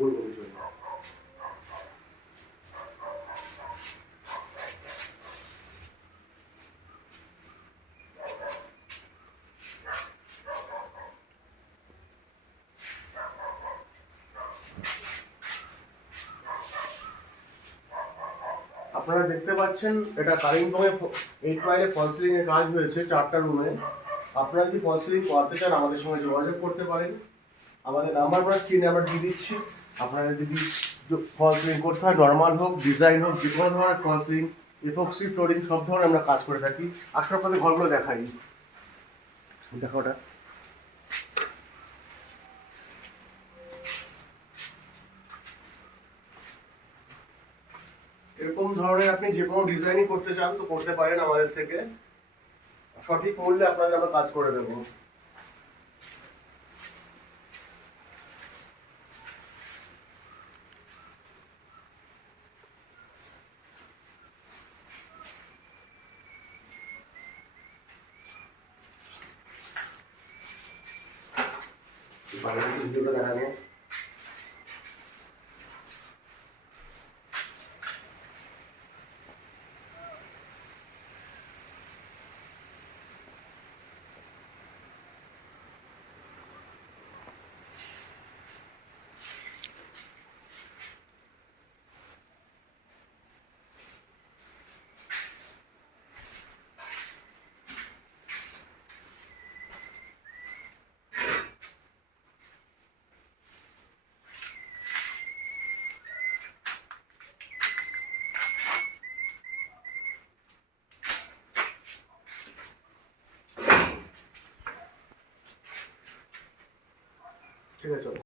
গোল গোল চলে। আপনারা দেখতে পাচ্ছেন এটা কালিম্পংয়ে 8 মাইলে ফল সিলিং এর কাজ হয়েছে 4টা রুমে। আপনারা যদি ফল সিলিং করতে চান আমাদের সঙ্গে যোগাযোগ করতে পারেন। আমাদের নাম্বার আমরা স্ক্রিনে আমরা দিয়ে দিচ্ছি। আপনারা যদি ফল সিলিং করতে হয়, নর্মাল হোক, ডিজাইন হোক, যে কোনো ধরনের ফল সিলিং, এপক্সি, ফ্লোরিং সব ধরনের আমরা কাজ করে থাকি। আসলে আপনাদের ঘরগুলো দেখাই, দেখো ওটা। এরকম ধরনের আপনি যে কোনো ডিজাইনই করতে চান তো করতে পারেন আমাদের থেকে, সঠিক মূল্যে আপনাদের আমরা কাজ করে দেবো। ভিডিওটা দেখানো ঠিক আছে, চলো।